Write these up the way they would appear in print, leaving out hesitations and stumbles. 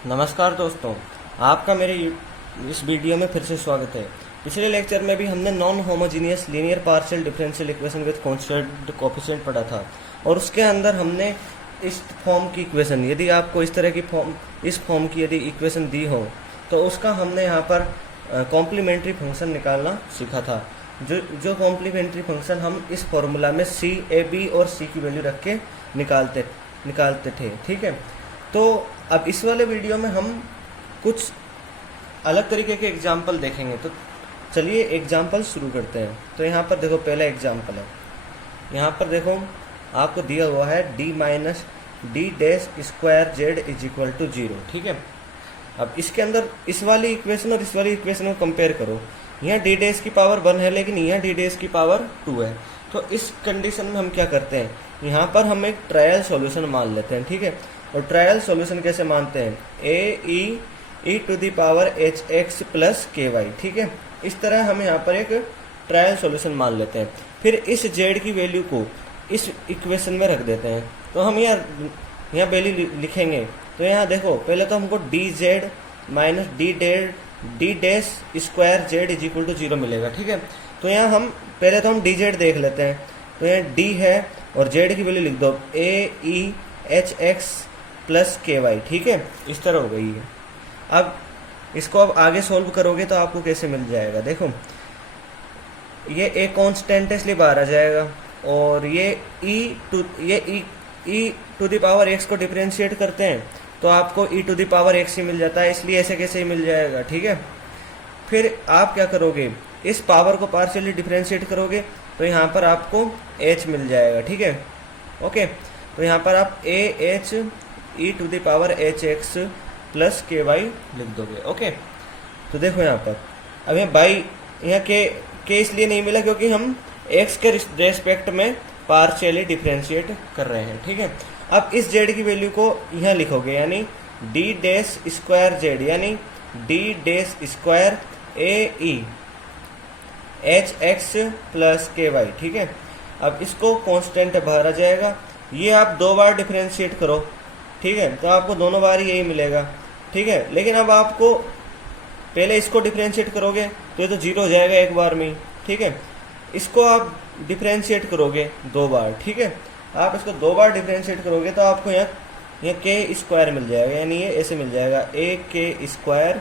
नमस्कार दोस्तों, आपका मेरे इस वीडियो में फिर से स्वागत है। पिछले लेक्चर में भी हमने non homogeneous linear partial differential equation with constant coefficient पढ़ा था और उसके अंदर हमने इस फॉर्म की इक्वेशन, यदि आपको इस तरह की इस फॉर्म की यदि इक्वेशन दी हो तो उसका हमने यहाँ पर कॉम्प्लीमेंट्री फंक्शन निकालना सीखा था। जो कॉम्प्लीमेंट्री फंक्शन हम इस फॉर्मूला में सी, ए, बी और सी की वैल्यू रख के निकालते थे। ठीक है, तो अब इस वाले वीडियो में हम कुछ अलग तरीके के एग्जाम्पल देखेंगे। तो चलिए एग्जाम्पल शुरू करते हैं। तो यहाँ पर देखो, पहला एग्जाम्पल है, यहाँ पर देखो आपको दिया हुआ है d minus d dash square z is equal to 0। ठीक है, अब इसके अंदर इस वाली इक्वेशन और इस वाली इक्वेशन को कंपेयर करो। यहाँ डी डैश की पावर 1 है लेकिन यहाँ डी डैश की पावर 2 है। तो इस कंडीशन में हम क्या करते हैं, यहाँ पर हम एक ट्रायल सॉल्यूशन मान लेते हैं। ठीक है, और ट्रायल सॉल्यूशन कैसे मानते हैं, a to the power h x plus k y. ठीक है, इस तरह हम यहाँ पर एक ट्रायल सॉल्यूशन मान लेते हैं। फिर इस जेड की वैल्यू को इस इक्वेशन में रख देते हैं। तो हम यहाँ वैल्यू लिखेंगे। तो यहाँ देखो, पहले तो हमको d z minus d dash square z is equal to 0 मिलेगा। ठीक है, तो यहाँ हम पहले तो हम डी जेड देख लेते हैं। तो यहाँ डी है और जेड की वैल्यू लिख दो A H x plus k y. ठीक है, इस तरह हो गई है। अब इसको अब आगे सोल्व करोगे तो आपको कैसे मिल जाएगा, देखो ये ए कांस्टेंट है इसलिए बाहर आ जाएगा, और ये e to the power x को डिफरेंशिएट करते हैं तो आपको ई टू द पावर एक्स ही मिल जाता है, इसलिए ऐसे कैसे ही मिल जाएगा। ठीक है, फिर आप क्या करोगे, इस पावर को पार्शियली डिफरेंशिएट करोगे तो यहाँ पर आपको एच मिल जाएगा। ठीक है, ओके, तो यहाँ पर आप a h e to the power h x plus k y लिख दोगे। ओके, तो देखो यहाँ पर अब यहाँ बाई, यहाँ के इसलिए नहीं मिला क्योंकि हम एक्स के रेस्पेक्ट में पार्शियली डिफरेंशिएट कर रहे हैं। ठीक है, अब इस जेड की वैल्यू को यहाँ लिखोगे, यानी डी डैश स्क्वायर जेड, यानी डी डैश स्क्वायर ए e h x plus k y. ठीक है, अब इसको कांस्टेंट बाहर आ जाएगा, ये आप 2 बार डिफरेंशिएट करो। ठीक है, तो आपको दोनों बार यही मिलेगा। ठीक है, लेकिन अब आपको पहले इसको डिफरेंशिएट करोगे तो ये तो 0 हो जाएगा एक बार में। ठीक है, इसको आप डिफरेंशिएट करोगे 2 बार। ठीक है, आप इसको 2 बार डिफरेंशिएट करोगे तो आपको यहाँ के स्क्वायर मिल जाएगा, यानी ये ऐसे मिल जाएगा ए के स्क्वायर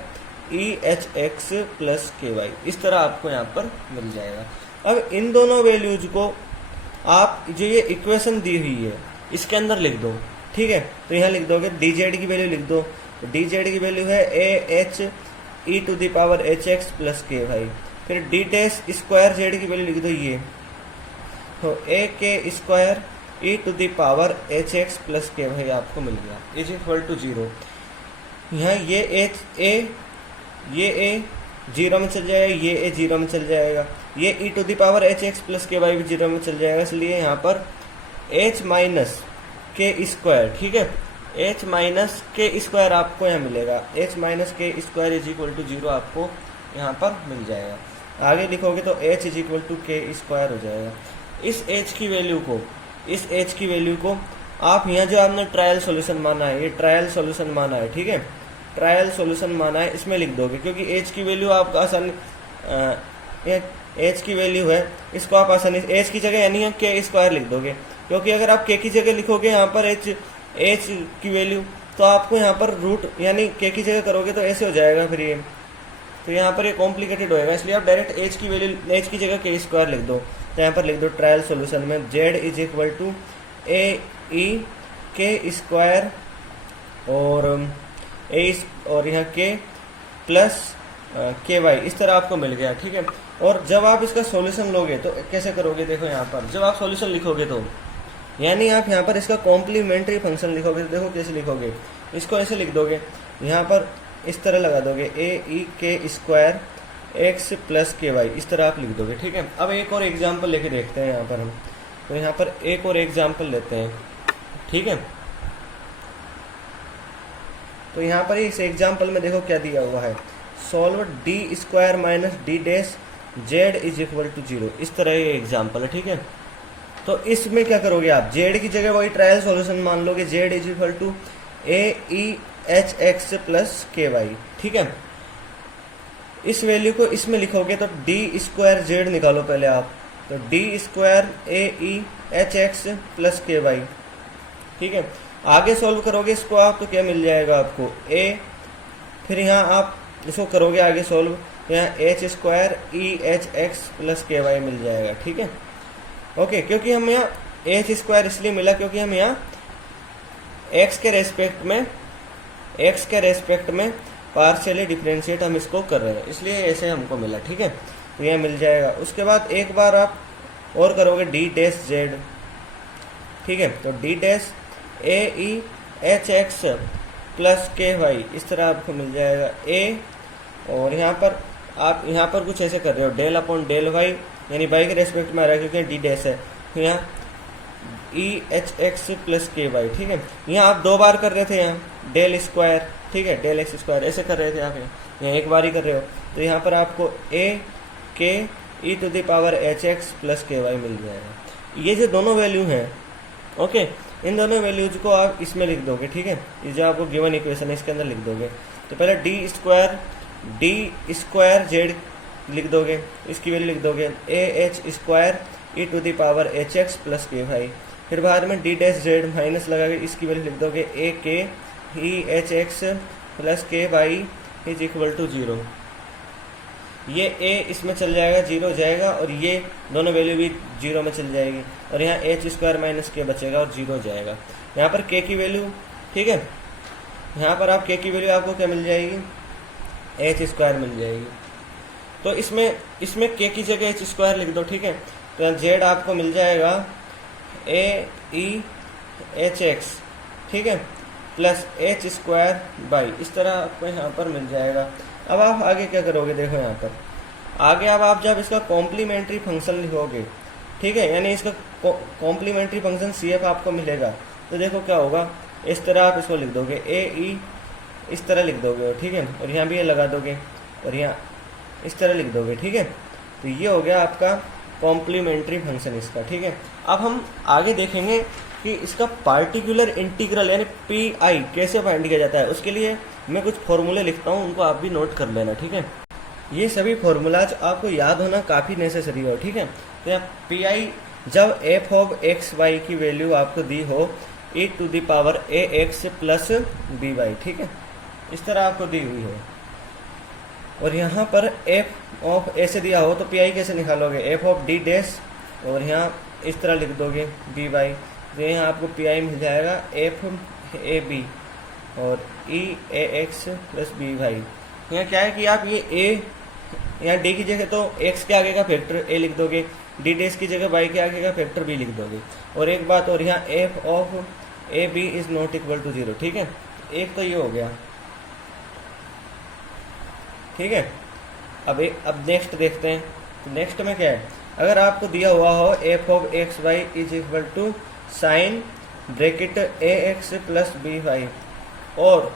ई h x plus k Y, इस तरह आपको यहाँ पर मिल जाएगा। अब इन दोनों वैल्यूज को आप जो ये इक्वेशन दी हुई है इसके अंदर लिख दो। ठीक है, तो यहाँ लिख दोगे डी जेड की वैल्यू लिख दो। डी जेड की वैल्यू है a h e to the power h x plus k y. फिर डी डैश स्क्वायर जेड की वैल्यू लिख दो ये, तो a k square e to the power h x plus k y आपको मिल गया इज इक्वल टू 0। यहाँ ये ए 0 में चल जाएगा, ये ए 0 में चल जाएगा, ये e to the power h x plus k y भी 0 में चल जाएगा, इसलिए यहाँ पर एच माइनस के स्क्वायर। ठीक है, एच माइनस के स्क्वायर आपको यहाँ मिलेगा, एच माइनस के स्क्वायर इज इक्वल टू 0 आपको यहाँ पर मिल जाएगा। आगे लिखोगे तो एच इज इक्वल टू के स्क्वायर हो जाएगा। इस एच की वैल्यू को आप यहाँ जो आपने ट्रायल सॉल्यूशन माना है, ये ट्रायल सॉल्यूशन माना है। ठीक है, ट्रायल सॉल्यूशन माना है, इसमें लिख दोगे, क्योंकि एच की वैल्यू आप आसानी एच की वैल्यू है, इसको आप आसानी एच की जगह यानी के स्क्वायर लिख दोगे, क्योंकि अगर आप के की जगह लिखोगे यहाँ पर एच की वैल्यू तो आपको यहाँ पर रूट यानी के की जगह करोगे तो ऐसे हो जाएगा फिर ये, तो यहाँ पर ये कॉम्प्लिकेटेड होएगा, इसलिए आप डायरेक्ट एच की वैल्यू एच की जगह के स्क्वायर लिख दो। तो यहाँ पर लिख दो ट्रायल सॉल्यूशन में Z is equal to a ई के स्क्वायर और यहाँ के प्लस के वाई, इस तरह आपको मिल गया। ठीक है, और जब आप इसका सॉल्यूशन लोगे तो कैसे करोगे, देखो यहाँ पर जब आप सॉल्यूशन लिखोगे तो यानी आप यहाँ पर इसका कॉम्प्लीमेंट्री फंक्शन लिखोगे तो देखो कैसे लिखोगे, इसको ऐसे लिख दोगे, यहाँ पर इस तरह लगा दोगे ए ई के square x plus k Y, इस तरह आप लिख दोगे। ठीक है, अब एक और एग्जाम्पल लेके देखते हैं यहाँ पर हम, तो यहाँ पर एक और एग्जाम्पल लेते हैं। ठीक है, तो यहाँ पर इस एग्जाम्पल में देखो क्या दिया हुआ है, solve d square minus d dash z is equal to 0, इस तरह ये एग्जाम्पल है। ठीक है, तो इसमें क्या करोगे आप, जेड की जगह वही ट्रायल सॉल्यूशन मान लोगे, z is equal to a e h x plus k y. ठीक है, इस वैल्यू को इसमें लिखोगे तो डी स्क्वायर जेड निकालो पहले आप, तो डी स्क्वायर ए e h x plus k y. ठीक है, आगे सॉल्व करोगे इसको आप तो क्या मिल जाएगा आपको ए, फिर यहाँ आप इसको करोगे आगे सॉल्व तो यहाँ एच स्क्वायर ई h x plus k y मिल जाएगा। ठीक है, ओके, क्योंकि हम यहाँ एच स्क्वायर इसलिए मिला क्योंकि हम यहाँ एक्स के रेस्पेक्ट में पार्शियली डिफरेंशिएट हम इसको कर रहे हैं, इसलिए ऐसे हमको मिला। ठीक है, तो यह मिल जाएगा। उसके बाद एक बार आप और करोगे डी डैश जेड। ठीक है, तो डी डैश ए e h x plus k Y, इस तरह आपको मिल जाएगा ए, और यहाँ पर आप यहाँ पर कुछ ऐसे कर रहे हो डेल अपॉन डेल वाई, यानी वाई के रेस्पेक्ट में आ रहा है क्योंकि डी डैश है, तो यहाँ ई h x plus k y. ठीक है, यहाँ आप 2 बार कर रहे थे, यहाँ डेल स्क्वायर, ठीक है, डेल एक्स स्क्वायर ऐसे कर रहे थे आप, यहाँ एक बार ही कर रहे हो, तो यहाँ पर आपको ए के e to the power h x plus k y मिल जाएगा। ये जो दोनों वैल्यू हैं, ओके, इन दोनों वैल्यूज को आप इसमें लिख दोगे। ठीक है, ये जो आपको गिवन इक्वेशन है इसके अंदर लिख दोगे, तो पहले डी स्क्वायर जेड लिख दोगे, इसकी वैल्यू लिख दोगे a h square e to the power h x plus k y, फिर बाद में डी डैश जेड माइनस लगा के इसकी वैल्यू लिख दोगे ए के ई h x plus k Y is equal to 0। ये ए इसमें चल जाएगा, 0 जाएगा, और ये दोनों वैल्यू भी 0 में चल जाएगी, और यहाँ एच स्क्वायर माइनस के बचेगा और 0 जाएगा। यहाँ पर के की वैल्यू, ठीक है, यहाँ पर आप के की वैल्यू आपको क्या मिल जाएगी, एच स्क्वायर मिल जाएगी। तो इसमें के की जगह एच स्क्वायर लिख दो। ठीक है, तो यहाँ जेड आपको मिल जाएगा ए ई एच एक्स, ठीक है, प्लस एच स्क्वायर बाई, इस तरह आपको यहाँ पर मिल जाएगा। अब आप आगे क्या करोगे, देखो यहाँ पर आगे अब आप जब इसका कॉम्प्लीमेंट्री फंक्शन लिखोगे, ठीक है, यानी इसका कॉम्प्लीमेंट्री फंक्शन सी एफ आपको मिलेगा, तो देखो क्या होगा, इस तरह आप इसको लिख दोगे ए ई, इस तरह लिख दोगे, ठीक है, और यहाँ भी ये लगा दोगे, और यहाँ इस तरह लिख दोगे। ठीक है, तो ये हो गया आपका कॉम्प्लीमेंट्री फंक्शन इसका। ठीक है, अब हम आगे देखेंगे कि इसका पार्टिकुलर इंटीग्रल यानी पी आई कैसे फाइंड किया जाता है। उसके लिए मैं कुछ फॉर्मूले लिखता हूँ, उनको आप भी नोट कर लेना। ठीक है, ये सभी फॉर्मूलाज आपको याद होना काफ़ी नेसेसरी हो। ठीक है, तो यहाँ पी आई जब एफ ऑफ एक्स वाई की वैल्यू आपको दी हो e to the power a x plus b y, ठीक है, इस तरह आपको दी हुई हो, और यहाँ पर एफ ऑफ ए से दिया हो तो पी आई कैसे निकालोगे, एफ ऑफ डी डैश, और यहाँ इस तरह लिख दोगे बी वाई, तो यहाँ आपको पी आई मिल जाएगा एफ ए बी और ई ए एक्स प्लस बी वाई। यहाँ क्या है कि आप ये ए, यहाँ डी की जगह तो एक्स के आगे का फैक्टर ए लिख दोगे, डी डैश की जगह वाई के आगे का फैक्टर बी लिख दोगे, और एक बात और, यहाँ f of a b is not equal to 0। ठीक है, एक तो ये हो गया। ठीक है, अब नेक्स्ट देखते हैं। तो नेक्स्ट में क्या है, अगर आपको दिया हुआ हो f of x y is equal to sine bracket a x plus b y और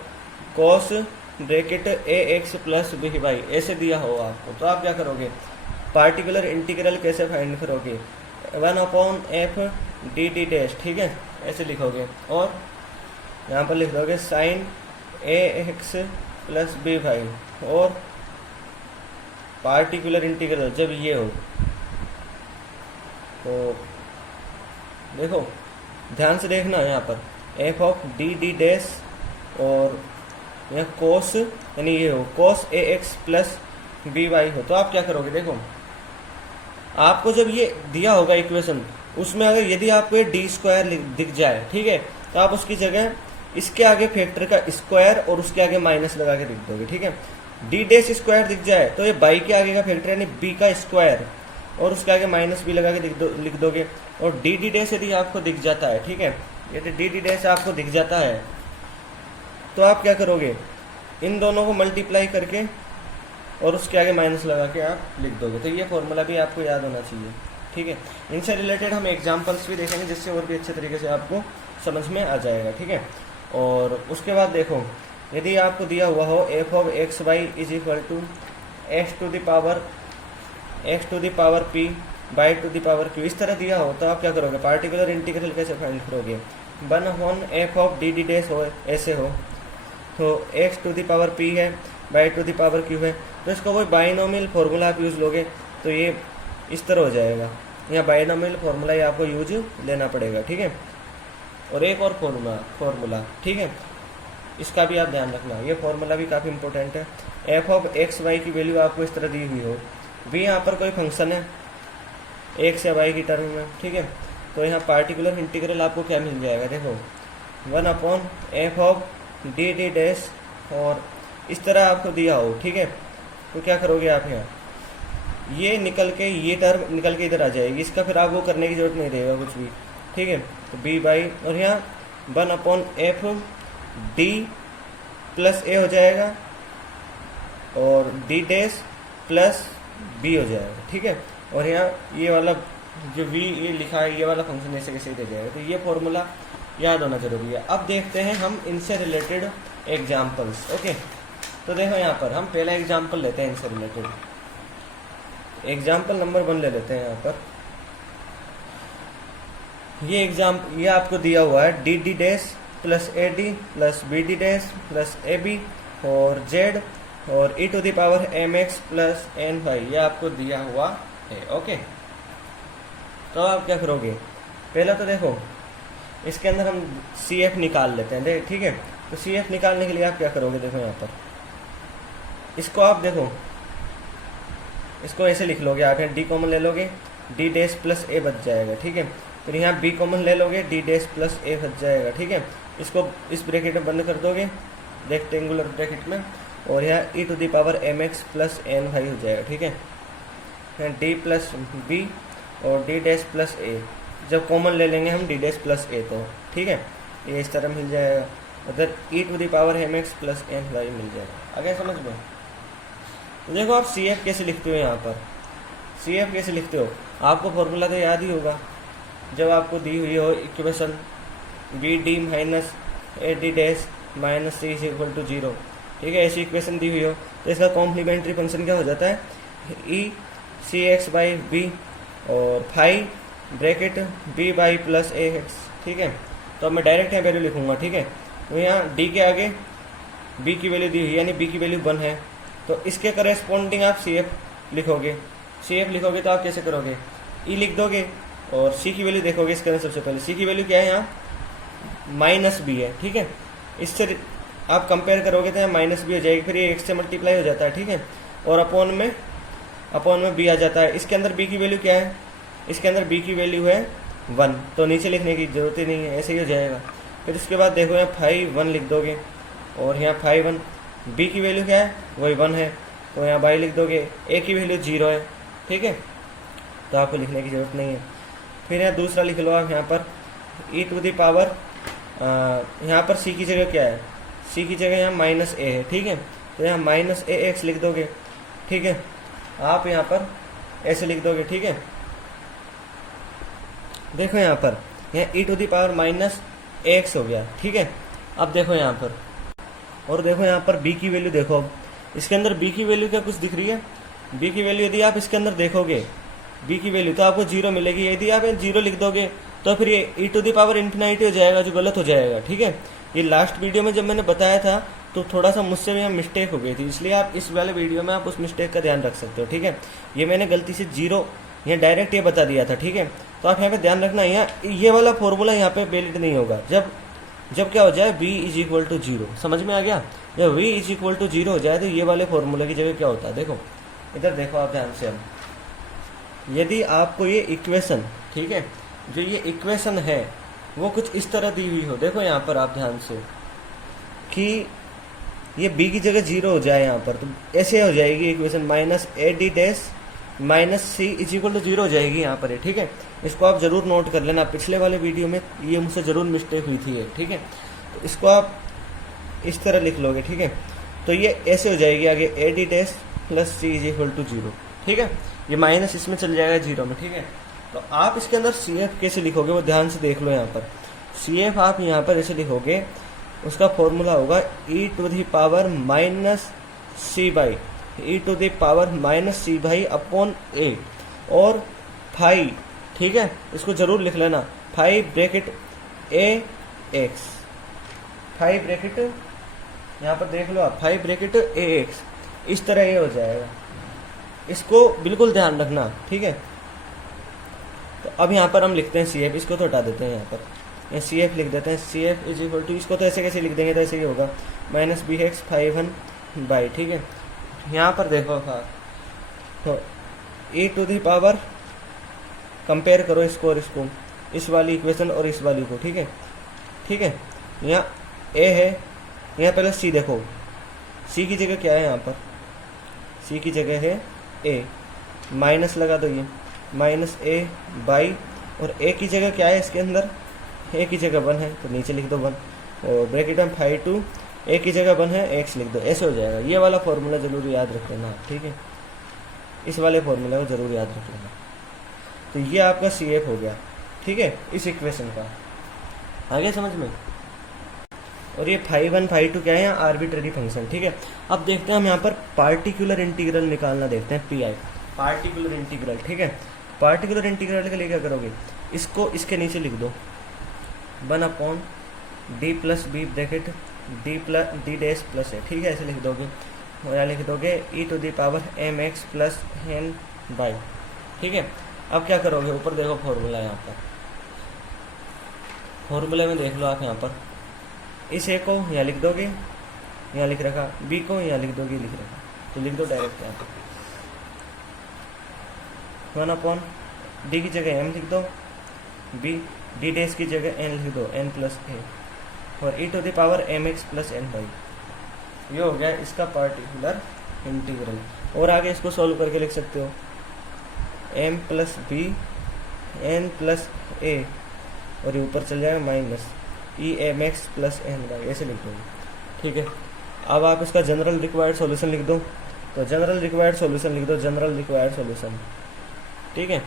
cos bracket a x plus b y, ऐसे दिया हो आपको, तो आप क्या करोगे, पार्टिकुलर इंटीग्रल कैसे फाइंड करोगे, 1/f डी डी डैश, ठीक है, ऐसे लिखोगे, और यहाँ पर लिख दोगे साइन ए एक्स प्लस बी वाई, और पार्टिकुलर इंटीग्रल जब ये हो, तो देखो ध्यान से देखना, यहाँ पर F of D d dash और यहाँ कोस, यानी ये हो कोस ए एक्स प्लस बी वाई हो, तो आप क्या करोगे, देखो आपको जब ये दिया होगा इक्वेशन, उसमें अगर यदि आपको ये डी स्क्वायर दिख जाए, ठीक है, तो आप उसकी जगह इसके आगे फैक्टर का स्क्वायर और उसके आगे माइनस लगा के लिख दोगे। ठीक है, डी डैश स्क्वायर दिख जाए तो ये बाई के आगे का फैक्टर यानी बी का स्क्वायर और उसके आगे माइनस बी लगा के लिख दोगे, और डी डी डैश यदि आपको दिख जाता है, ठीक है, यदि डी डी डैश आपको दिख जाता है, तो आप क्या करोगे, इन दोनों को मल्टीप्लाई करके और उसके आगे माइनस लगा के आप लिख दोगे। तो ये फॉर्मूला भी आपको याद होना चाहिए। ठीक है, इनसे रिलेटेड हम एग्जाम्पल्स भी देखेंगे जिससे और भी अच्छे तरीके से आपको समझ में आ जाएगा। ठीक है, और उसके बाद देखो, यदि आपको दिया हुआ हो f of x y is equal to x to the power p y to the power q, इस तरह दिया हो, तो आप क्या करोगे, पार्टिकुलर इंटीग्रल कैसे फाइंड करोगे, 1/f of D d dash हो, ऐसे हो, तो x to the power p है, y to the power q है। तो इसका वही बाइनोमियल फार्मूला आप यूज़ लोगे तो ये इस तरह हो जाएगा। यहाँ बाइनोमियल फार्मूला ही आपको यूज लेना पड़ेगा, ठीक है। और एक और फार्मूला, ठीक है, इसका भी आप ध्यान रखना, ये फार्मूला भी काफ़ी इंपॉर्टेंट है। एफ ऑफ एक्स वाई की वैल्यू आपको इस तरह दी हुई हो, भी यहाँ पर कोई फंक्शन है एक्स या वाई की टर्म में, ठीक है। तो यहाँ पार्टिकुलर इंटीग्रल आपको क्या मिल जाएगा, देखो 1/f of D d dash, और इस तरह आपको दिया हो, ठीक है। तो क्या करोगे आप, यहाँ ये निकल के, ये टर्म निकल के इधर आ जाएगी, इसका फिर आपको करने की जरूरत नहीं रहेगा कुछ भी, ठीक है। तो बी बाई, और यहाँ 1/f डी प्लस ए हो जाएगा और डी डैश प्लस बी हो जाएगा, ठीक है। और यहाँ ये वाला जो वी ये लिखा है, ये वाला फंक्शन ऐसे कैसे दे जाएगा। तो ये फॉर्मूला याद होना जरूरी है। अब देखते हैं हम इनसे रिलेटेड एग्जाम्पल्स, ओके। तो देखो यहाँ पर हम पहला एग्जाम्पल लेते हैं इनसे रिलेटेड, एग्जाम्पल नंबर 1 ले लेते हैं यहाँ पर। ये आपको दिया हुआ है d d dash plus a d plus b d dash plus a b और जेड और e to the power m x plus n y, ये आपको दिया हुआ है, ओके। तो आप क्या करोगे, पहला तो देखो इसके अंदर हम सी एफ निकाल लेते हैं, ठीक है। तो सी एफ निकालने के लिए आप क्या करोगे, देखो यहाँ पर इसको आप देखो, इसको ऐसे लिख लोगे आप, यहाँ डी कॉमन ले लोगे, डी डैश प्लस ए बच जाएगा, ठीक है। फिर यहाँ बी कॉमन ले लोगे, डी डैश प्लस ए बच जाएगा, ठीक है। इसको इस ब्रैकेट में बंद कर दोगे रेक्टेंगुलर ब्रैकेट में, और यहाँ e to the power m x plus n y हो जाएगा, ठीक है। यहाँ डी प्लस बी और डी डैश प्लस ए, जब कॉमन ले लेंगे हम डी डैश प्लस ए, तो ठीक है ये इस तरह मिल जाएगा। उधर e to the power m x plus n y मिल जाएगा। आगे समझ में। तो देखो आप सी एफ कैसे लिखते हो, यहाँ पर सी एफ कैसे लिखते हो, आपको फॉर्मूला तो याद ही होगा। जब आपको दी हुई हो equation b d minus a d dash minus c is equal to 0, ठीक है, ऐसी इक्वेशन दी हुई हो तो इसका कॉम्प्लीमेंट्री फंक्शन क्या हो जाता है, e c x by b और phi bracket b y plus a x, ठीक है। तो अब मैं डायरेक्ट यहाँ वैल्यू लिखूंगा, ठीक है। तो यहाँ डी के आगे बी की वैल्यू दी हुई, यानी बी की वैल्यू 1 है, तो इसके करेस्पॉन्डिंग आप सी एफ लिखोगे। सी एफ लिखोगे तो आप कैसे करोगे, ई लिख दोगे और सी की वैल्यू देखोगे। इसके अंदर सबसे पहले सी की वैल्यू क्या है, यहाँ माइनस बी है, ठीक है। इससे आप कंपेयर करोगे तो यहाँ माइनस बी हो जाएगी, फिर ये एक्स से मल्टीप्लाई हो जाता है, ठीक है। और अपॉन में बी आ जाता है। इसके अंदर बी की वैल्यू क्या है, इसके अंदर बी की वैल्यू है 1, तो नीचे लिखने की जरूरत ही नहीं है, ऐसे ही हो जाएगा। फिर उसके बाद देखो यहाँ 5 1 लिख दोगे और यहाँ 5 1 बी की वैल्यू क्या है, वही 1 है, तो यहाँ बाई लिख दोगे। ए की वैल्यू 0 है, ठीक है, तो आपको लिखने की जरूरत नहीं है। फिर यहाँ दूसरा लिख लो आप, यहाँ पर ई टू द पावर, यहाँ पर सी की जगह क्या है, सी की जगह यहाँ माइनस ए है, ठीक है। तो यहाँ माइनस ए एक्स लिख दोगे, ठीक है। आप यहाँ पर ऐसे लिख दोगे, ठीक है। देखो यहाँ पर e to the power minus x हो गया, ठीक है। अब देखो यहाँ पर, और देखो यहाँ पर बी की वैल्यू देखो, अब इसके अंदर बी की वैल्यू क्या कुछ दिख रही है, बी की वैल्यू यदि आप इसके अंदर देखोगे बी की वैल्यू तो आपको 0 मिलेगी। यदि आप 0 लिख दोगे तो फिर ये e to the power infinity हो जाएगा, जो गलत हो जाएगा, ठीक है। ये लास्ट वीडियो में जब मैंने बताया था तो थोड़ा सा मुझसे भी मिस्टेक हो गई थी, इसलिए आप इस वाले वीडियो में आप उस मिस्टेक का ध्यान रख सकते हो, ठीक है। ये मैंने गलती से 0 यहाँ डायरेक्ट ये बता दिया था, ठीक है। तो आप यहाँ पे ध्यान रखना, यहाँ ये वाला फॉर्मूला यहाँ पे वैलिड नहीं होगा जब क्या हो जाए v इज इक्वल टू 0। समझ में आ गया, जब v इज इक्वल टू 0 हो जाए तो ये वाले फॉर्मूला की जगह क्या होता है, देखो इधर देखो आप ध्यान से। अब यदि आपको ये इक्वेशन, ठीक है, जो ये इक्वेशन है वो कुछ इस तरह दी हुई हो, देखो यहाँ पर आप ध्यान से, कि ये b की जगह 0 हो जाए यहाँ पर, तो ऐसे हो जाएगी equation minus a d dash minus c is equal to 0 हो जाएगी यहाँ पर, ठीक है। इसको आप जरूर नोट कर लेना, पिछले वाले वीडियो में ये मुझसे जरूर मिस्टेक हुई थी, ठीक है। तो इसको आप इस तरह लिख लोगे, ठीक है। तो ये ऐसे हो जाएगी आगे a d dash plus c is equal to 0, ठीक है। ये माइनस इसमें चल जाएगा 0 में, ठीक है। तो आप इसके अंदर सी एफ कैसे लिखोगे वो ध्यान से देख लो। यहाँ पर सी एफ आप यहाँ पर ऐसे लिखोगे, उसका फॉर्मूला होगा e to the power minus c by e to the power minus c by upon a और 5, ठीक है, इसको जरूर लिख लेना, 5 ब्रैकेट ए एक्स, 5 ब्रैकेट यहाँ पर देख लो आप 5 ब्रैकेट ax, इस तरह ये हो जाएगा। इसको बिल्कुल ध्यान रखना, ठीक है। तो अब यहाँ पर हम लिखते हैं CF, इसको तो हटा देते हैं यहाँ पर, CF लिख देते हैं। CF इज इक्वल टू, इसको तो ऐसे कैसे लिख देंगे, तो ऐसे ही होगा माइनस BX 5 बाई, ठीक है। यहाँ पर देखो तो e to the power, compare करो इसको और इसको, इस वाली इक्वेशन और इस वाली को, ठीक है, ठीक है। यहाँ a है, यहाँ पहले c देखो, c की जगह क्या है, यहाँ पर c की जगह है a, माइनस लगा दो, ये माइनस a बाई, और a की जगह क्या है इसके अंदर, a की जगह 1 है तो नीचे लिख दो 1, और ब्रैकेट में 5 टू a की जगह 1 है, x लिख दो, ऐसे हो जाएगा। ये वाला फॉर्मूला जरूर याद रख लेना, ठीक है, इस वाले फॉर्मूला को जरूर याद रख लेना। तो ये आपका CF हो गया, ठीक है, इस इक्वेशन का। आ गया समझ में। और ये 5 1 5 2 क्या है, यहाँ आर्बिट्रेरी फंक्शन, ठीक है। अब देखते हैं हम यहाँ पर पार्टिकुलर इंटीग्रल निकालना, देखते हैं PI, पार्टिकुलर इंटीग्रल, ठीक है। पार्टिकुलर इंटीग्रल के लिए क्या करोगे, इसको इसके नीचे लिख दो 1 upon d plus b bracket d dash plus है, ठीक है, ऐसे लिख दोगे। और यहाँ लिख दोगे e to the power mx plus n y, ठीक है। अब क्या करोगे, ऊपर देखो फॉर्मूला, यहाँ पर फॉर्मूले में देख लो आप, यहाँ पर इस a को यहाँ लिख दोगे, यहाँ लिख रखा, b को यहाँ लिख दोगे, लिख रखा, तो लिख दो डायरेक्ट यहाँ पर 1 अपॉन d की जगह m लिख दो, b d डैश की जगह n लिख दो, n प्लस a, और e to the power mx plus n y. ये हो गया इसका पार्टिकुलर इंटीग्रल। और आगे इसको सॉल्व करके लिख सकते हो m plus b n plus a, और ये ऊपर चल जाएगा minus e m x plus n y, ऐसे लिख दोगे, ठीक है। अब आप इसका जनरल रिक्वायर्ड सॉल्यूशन लिख दो, तो जनरल रिक्वायर्ड सॉल्यूशन लिख दो, जनरल रिक्वायर्ड सॉल्यूशन, ठीक है।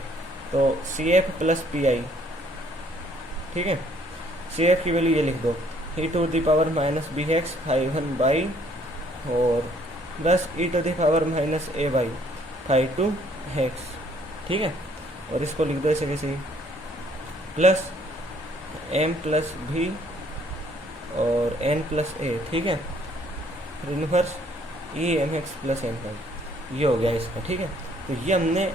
तो CF प्लस PI, ठीक है, CF की वैल्यू ये लिख दो e to the power minus BX 5 by, और plus e to the power minus a by 5 to x, ठीक है। और इसको लिख दो ऐसे कैसे, प्लस m प्लस भी और n प्लस a, ठीक है, inverse e mx plus n y, ये हो गया इसका, ठीक है। तो ये हमने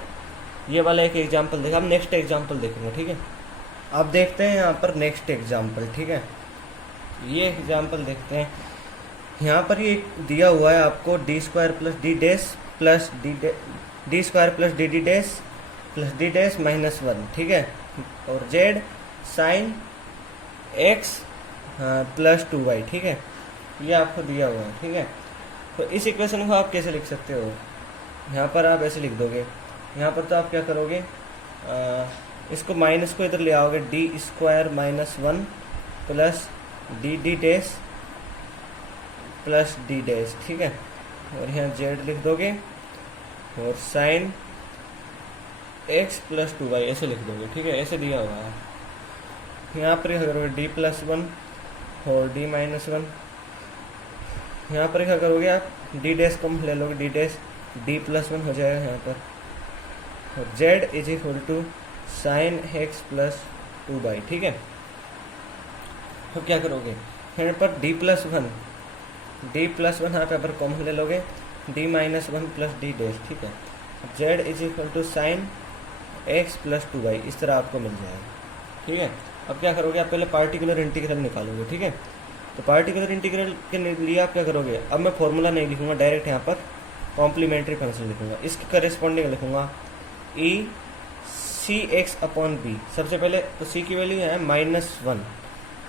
ये वाला एक एग्जाम्पल देखा। अब नेक्स्ट एग्जाम्पल देखेंगे, ठीक है। अब देखते हैं यहाँ पर नेक्स्ट एग्जाम्पल, ठीक है। ये एग्जाम्पल देखते हैं, यहाँ पर ये दिया हुआ है आपको D square plus d dash plus D square plus D d dash plus d dash minus 1, ठीक है, और Z sign x plus 2y, ठीक है, ये आपको दिया हुआ है, ठीक है। तो इस इक्वेशन को आप कैसे लिख सकते हो, यहाँ पर आप ऐसे लिख दोगे, यहाँ पर तो आप क्या करोगे, इसको माइनस को इधर ले आओगे, D square minus 1 plus D d dash plus d dash, ठीक है, और यहाँ जेड लिख दोगे, और साइन एक्स प्लस 2y ऐसे लिख दोगे, ठीक है, ऐसे दिया हुआ है। यहाँ पर क्या करोगे, डी प्लस 1 और डी माइनस 1, यहाँ पर क्या करोगे आप, डी डैश को ले लोगे, डी डैश डी प्लस 1 हो जाएगा यहाँ पर, और z is equal to sine x plus 2y, ठीक है। तो क्या करोगे, यहाँ पर डी प्लस 1 यहाँ पर कॉमन ले लोगे, d minus 1 plus d dash, ठीक है, z is equal to sine x plus 2y, इस तरह आपको मिल जाएगा, ठीक है। अब क्या करोगे, आप पहले पार्टिकुलर इंटीग्रल निकालोगे, ठीक है। तो पार्टिकुलर इंटीग्रल के लिए आप क्या करोगे, अब मैं फॉर्मूला नहीं लिखूंगा, डायरेक्ट यहाँ पर कॉम्प्लीमेंट्री फंक्शन लिखूंगा, इसके करेस्पॉन्डिंग लिखूंगा ई सी एक्स अपॉन बी। सबसे पहले तो सी की वैल्यू है -1,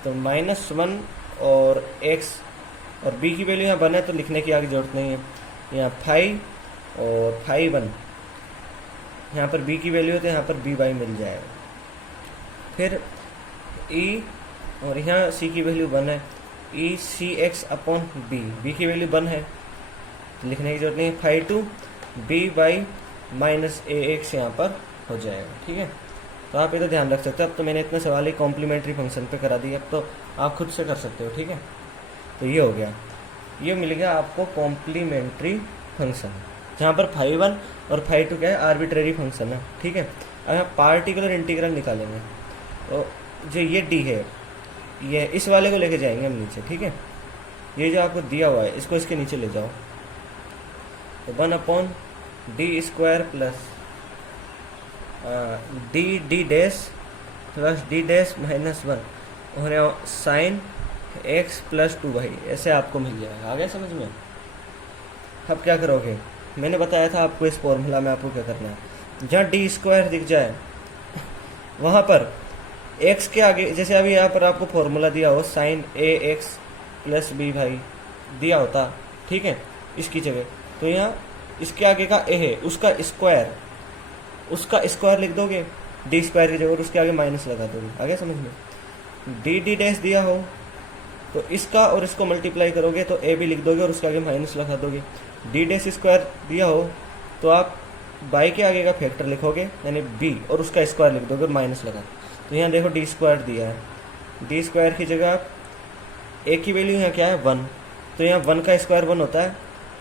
तो -1 और एक्स, और बी की वैल्यू यहाँ 1 है, तो लिखने की आगे जरूरत नहीं है, यहाँ 5 और 5 1, यहाँ पर बी की वैल्यू है तो यहाँ पर बी बाई मिल जाएगा। फिर ई, और यहाँ सी की वैल्यू 1 है, e c x upon b, b की वैल्यू 1 है तो लिखने की जरूरत नहीं है, 5 to b y minus a x यहाँ पर हो जाएगा, ठीक है। तो आप ये तो ध्यान रख सकते हो। अब तो मैंने इतने सवाल ही कॉम्प्लीमेंट्री फंक्शन पे करा दिए, अब तो आप खुद से कर सकते हो, ठीक है। तो ये हो गया, ये मिल गया आपको कॉम्प्लीमेंट्री फंक्शन, जहाँ पर 5 1 और 5 2 क्या है, आर्बिट्रेरी फंक्शन है, ठीक है। अब यहाँ पार्टिकुलर इंटीग्रल निकालेंगे, तो जो ये डी है, ये इस वाले को लेके जाएंगे हम नीचे, ठीक है। ये जो आपको दिया हुआ है इसको इसके नीचे ले जाओ, तो 1/d² plus d dash plus d dash -1 और साइन x प्लस 2y, ऐसे आपको मिल जाएगा। आ गया समझ में? अब क्या करोगे, मैंने बताया था आपको इस फॉर्मूला में आपको क्या करना है, जहाँ d² दिख जाए वहाँ पर x के आगे, जैसे अभी यहाँ पर आपको फॉर्मूला दिया हो साइन ax प्लस b भाई दिया होता, ठीक है, इसकी जगह, तो यहाँ इसके आगे का a है उसका स्क्वायर लिख दोगे d² की जगह और उसके आगे माइनस लगा दोगे। आगे समझ में? डी डैश दिया हो तो इसका और इसको मल्टीप्लाई करोगे तो a भी लिख दोगे और उसके आगे माइनस लगा दोगे। डी डैश स्क्वायर दिया हो तो आप बाई के आगे का फैक्टर लिखोगे यानी b और उसका स्क्वायर लिख दोगे और माइनस लगा। तो यहाँ देखो d² दिया है, d² की जगह आप a की वैल्यू यहाँ क्या है 1, तो यहाँ 1 का स्क्वायर 1 होता है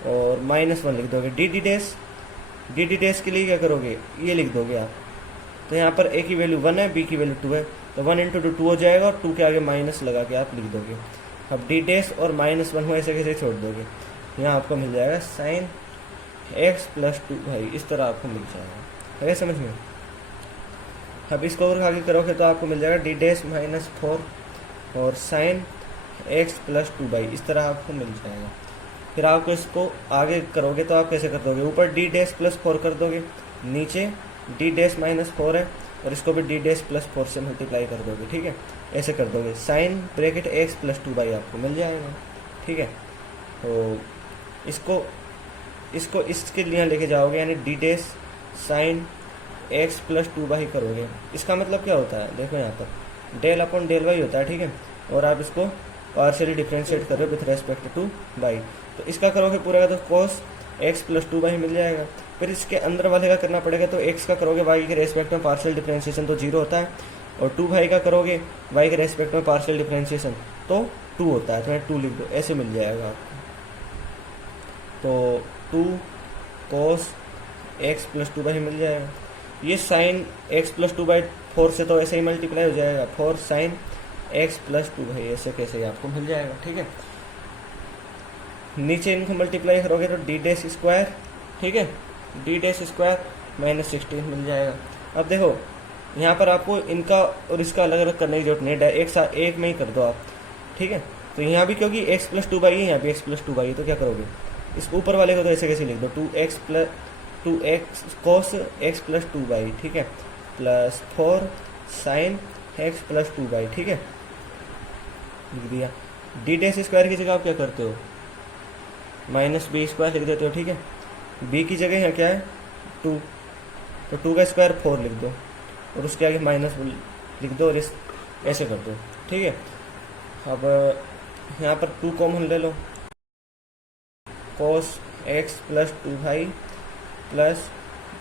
और -1 लिख दोगे। डी डैश के लिए क्या करोगे, ये लिख दोगे आप, तो यहाँ पर a की वैल्यू 1 है, b की वैल्यू 2 है, तो 1 × 2 हो जाएगा और 2 के आगे माइनस लगा के आप लिख दोगे। अब डी डैश और -1 हो ऐसे कैसे छोड़ दोगे, यहाँ आपको मिल जाएगा साइन x प्लस 2y, इस तरह आपको मिल जाएगा। है समझ में? अब इसको और आगे करोगे तो आपको मिल जाएगा डी डैश -4 और साइन x प्लस 2y, इस तरह आपको मिल जाएगा। फिर आपको इसको आगे करोगे तो आप कैसे कर दोगे, ऊपर डी डैश प्लस 4 कर दोगे, नीचे डी डैश -4 है और इसको भी डी डैश प्लस 4 से मल्टीप्लाई कर दोगे, ठीक है, ऐसे कर दोगे, sign bracket x plus 2y आपको मिल जाएगा, ठीक है। तो इसको इसके लिए लेके जाओगे यानी D dash sign x plus 2y करोगे। इसका मतलब क्या होता है, देखो यहाँ पर डेल अपॉन डेल y होता है, ठीक है, और आप इसको पार्शियली डिफ्रेंशिएट कर रहे हो विथ रेस्पेक्ट टू y, तो इसका करोगे पूरा का तो cos x प्लस 2y मिल जाएगा। फिर इसके अंदर वाले का करना पड़ेगा, तो x का करोगे y के रेस्पेक्ट में पार्शियल डिफ्रेंशिएशन तो 0 होता है, और 2y का करोगे y के रेस्पेक्ट में पार्शियल डिफ्रेंशिएशन तो 2 होता है, तो 2 लिख दो, ऐसे मिल जाएगा आपको। तो 2 cos x प्लस 2y मिल जाएगा। ये साइन x प्लस 2y 4 से तो ऐसे ही मल्टीप्लाई हो जाएगा, 4 साइन x प्लस 2y, ऐसे कैसे आपको मिल जाएगा, ठीक है। नीचे इनको मल्टीप्लाई करोगे तो डी डैश स्क्वायर, ठीक है, डी डैश स्क्वायर -16 मिल जाएगा। अब देखो यहाँ पर आपको इनका और इसका अलग अलग करने की जरूरत नहीं है, एक में ही कर दो आप, ठीक है। तो यहाँ भी क्योंकि x प्लस 2y है, यहाँ भी x प्लस 2y है, तो क्या करोगे, इसको ऊपर वाले को तो ऐसे कैसे लिख दो, 2x cos x plus 2y, ठीक है, plus 4 sign x plus 2y, ठीक है, लिख दिया। डी डैश स्क्वायर की जगह आप क्या करते हो, -b² लिख देते हो, ठीक है। b की जगह यहाँ क्या है 2, तो 2 का स्क्वायर 4 लिख दो और उसके आगे माइनस लिख दो और ऐसे कर दो, ठीक है। अब यहाँ पर 2 कॉमन ले लो, cos x plus 2y plus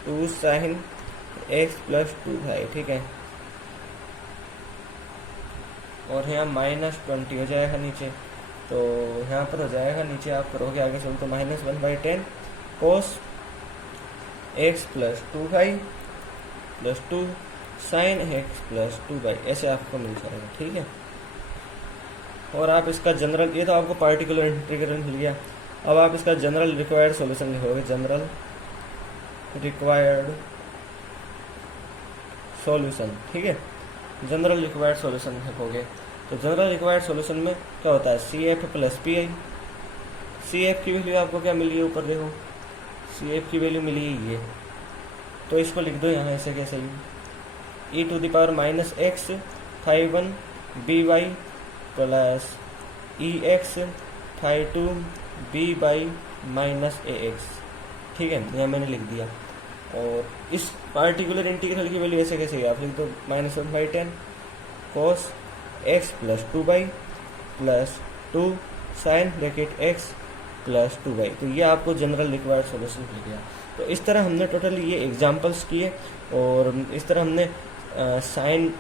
2 sine x plus 2y, ठीक है, और यहाँ -20 हो जाएगा नीचे, तो यहाँ पर हो जाएगा, नीचे आप करोगे आगे चल तो -1/10 cos x plus 2y plus 2 sine x plus 2y, ऐसे आपको मिल जाएगा, ठीक है। और आप इसका जनरल, ये तो आपको पार्टिकुलर इंटीग्रल मिल गया, अब आप इसका जनरल रिक्वायर्ड सॉल्यूशन लिखोगे, जनरल रिक्वायर्ड सॉल्यूशन, ठीक है, जनरल रिक्वायर्ड सॉल्यूशन लिखोगे। तो जनरल रिक्वायर्ड सॉल्यूशन में क्या होता है, CF प्लस PI। CF की वैल्यू आपको क्या मिली है, ऊपर देखो CF की वैल्यू मिली है ये, तो इसको लिख दो यहाँ ऐसे कैसे ही, e⁻ -x φ1 by plus ex φ2 b by -ax, ठीक है, यहाँ मैंने लिख दिया। और इस पार्टिकुलर इंटीग्रल की वैल्यू ऐसे कैसे आप लिख दो, -1/10 cos x plus 2y plus 2 sine bracket x plus 2y, तो ये आपको जनरल रिक्वायर्ड सॉल्यूशन मिल गया। तो इस तरह हमने टोटली ये एग्जांपल्स किए और इस तरह हमने sine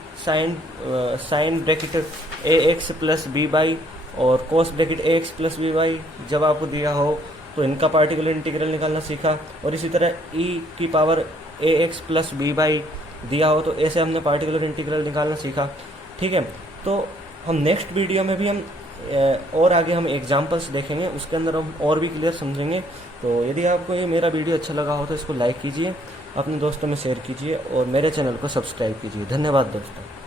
bracket ax plus by और cos bracket ax plus by जब आपको दिया हो तो इनका पार्टिकुलर इंटीग्रल निकालना सीखा, और इसी तरह e की पावर ax प्लस by दिया हो तो ऐसे हमने पार्टिकुलर इंटीग्रल निकालना सीखा, ठीक है। तो हम नेक्स्ट वीडियो में भी हम और आगे हम एग्जाम्पल्स देखेंगे, उसके अंदर हम और भी क्लियर समझेंगे। तो यदि आपको ये मेरा वीडियो अच्छा लगा हो तो इसको लाइक कीजिए, अपने दोस्तों में शेयर कीजिए और मेरे चैनल को सब्सक्राइब कीजिए। धन्यवाद दोस्तों।